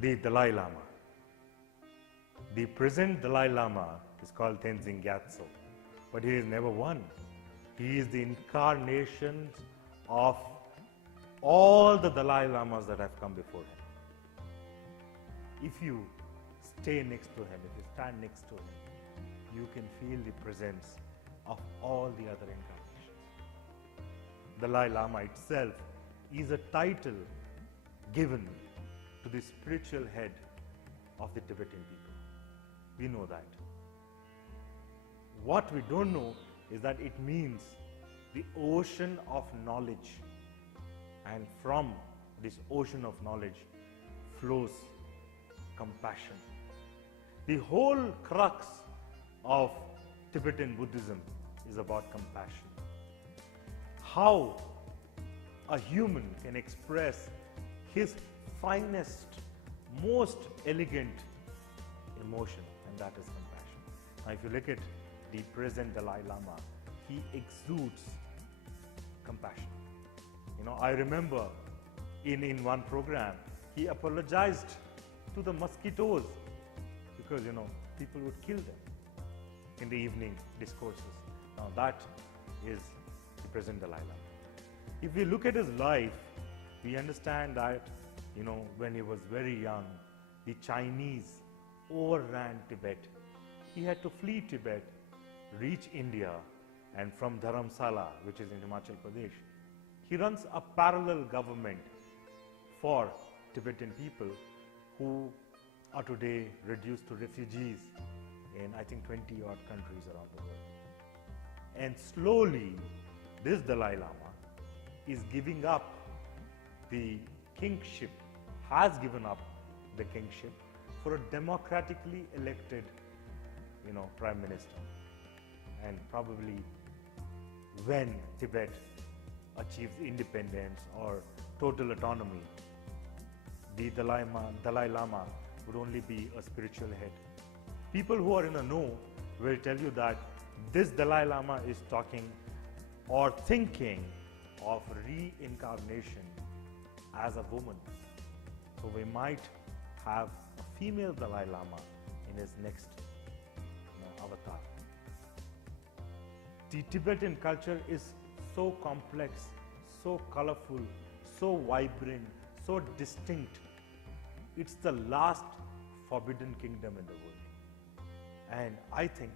the Dalai Lama. The present Dalai Lama is called Tenzin Gyatso, but he is never one. He is the incarnation of all the Dalai Lamas that have come before him. If you stay next to him, if you stand next to him, you can feel the presence of all the other incarnations. Dalai Lama itself is a title given to the spiritual head of the Tibetan people. We know that. What we don't know is that it means the ocean of knowledge, and from this ocean of knowledge flows compassion. The whole crux of Tibetan Buddhism is about compassion. How a human can express his finest, most elegant emotion, and that is compassion. Now, if you look at the present Dalai Lama, he exudes compassion. You know, I remember in one program, he apologized to the mosquitoes because, you know, people would kill them in the evening discourses. Now, that is the present Dalai Lama. If we look at his life, we understand that, you know, when he was very young, the Chinese overran Tibet. He had to flee Tibet, reach India, and from Dharamsala, which is in Himachal Pradesh, he runs a parallel government for Tibetan people who are today reduced to refugees in, I think, 20 odd countries around the world. And slowly, this Dalai Lama is giving up the kingship, has given up the kingship for a democratically elected, you know, prime minister. And probably when Tibet achieves independence or total autonomy, the Dalai Lama would only be a spiritual head. People who are in the know will tell you that this Dalai Lama is talking or thinking of reincarnation as a woman. So we might have a female Dalai Lama in his next, you know, avatar. The Tibetan culture is so complex, so colorful, so vibrant, so distinct. It's the last forbidden kingdom in the world. And I think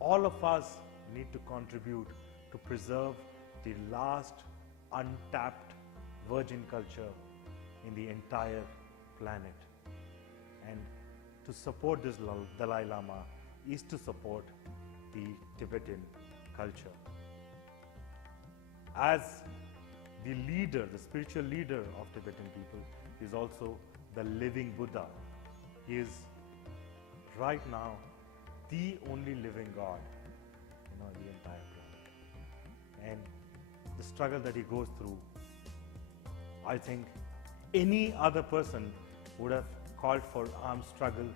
all of us need to contribute to preserve the last untapped virgin culture in the entire planet. And to support this Dalai Lama is to support the Tibetan culture. As the leader, the spiritual leader of Tibetan people, is also the living Buddha. He is right now the only living God, you know, the entire planet. And the struggle that he goes through, I think any other person would have called for armed struggle,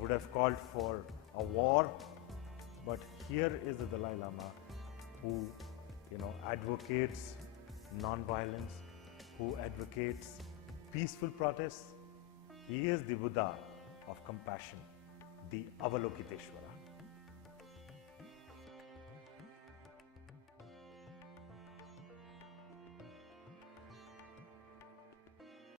would have called for a war, but here is the Dalai Lama who, you know, advocates non-violence, who advocates peaceful protests. He is the Buddha of compassion, the Avalokiteshvara.